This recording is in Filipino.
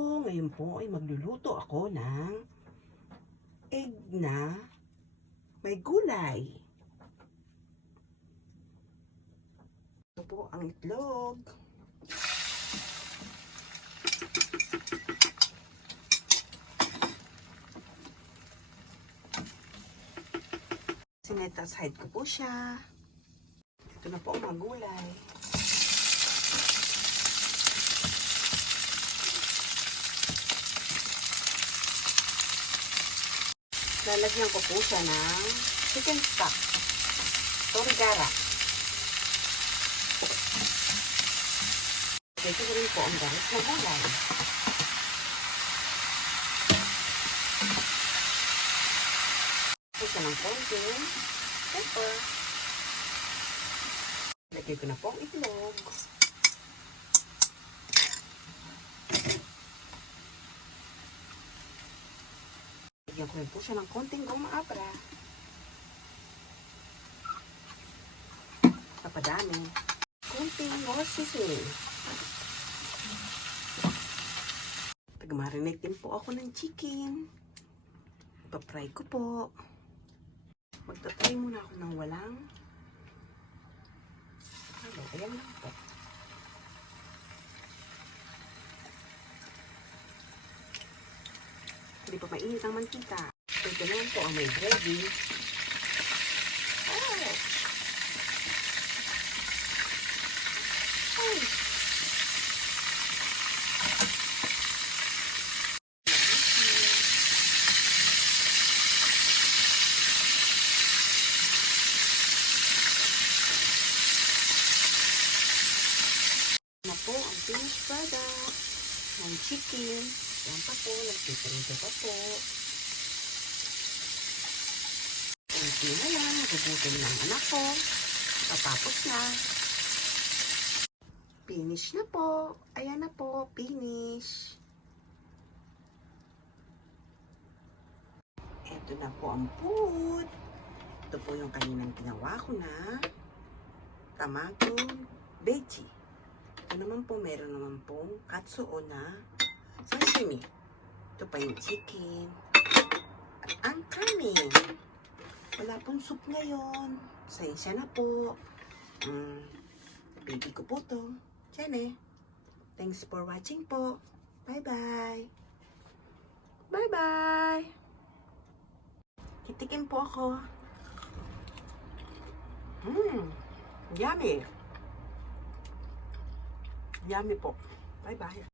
Ngayon po ay magluluto ako ng egg na may gulay. Ito po ang itlog. Sinet aside ko po siya. Ito na po ang mga gulay. Lalagyan ko po siya ng chicken stock. Torigara. Ito rin po ang garis na gulay. Ito ng konting pepper. Lagay ko na po ang itlog. Lagyan ko rin po siya ng konting goma abra. Papadami. Konting more seasoning. Pag-marinate din po ako ng chicken. Ipapry ko po. Magtatry muna ako ng walang halo. Ayan lang po. Hindi pa mainit ang mantika. Ito naman po ang may gravy. Oh! Ay! Na po ang finished product ng chicken. Yan pa po, nagpiprito pa po. Kunti na lang, nagugutom ng anak ko. Tapos na. Finish na po. Ayan na po, finish. Ito na po ang food. Ito po yung kaninang ginawa ko na tomato veggie. Ito naman po, meron naman pong katsuo na sashimi. Ito pa yung chicken. At ang kanin. Wala pong soup ngayon. Sensya na po. Baby ko po to. Tiyan eh. Thanks for watching po. Bye-bye. Bye-bye. Kitikin po ako. Yummy. Yummy po. Bye-bye.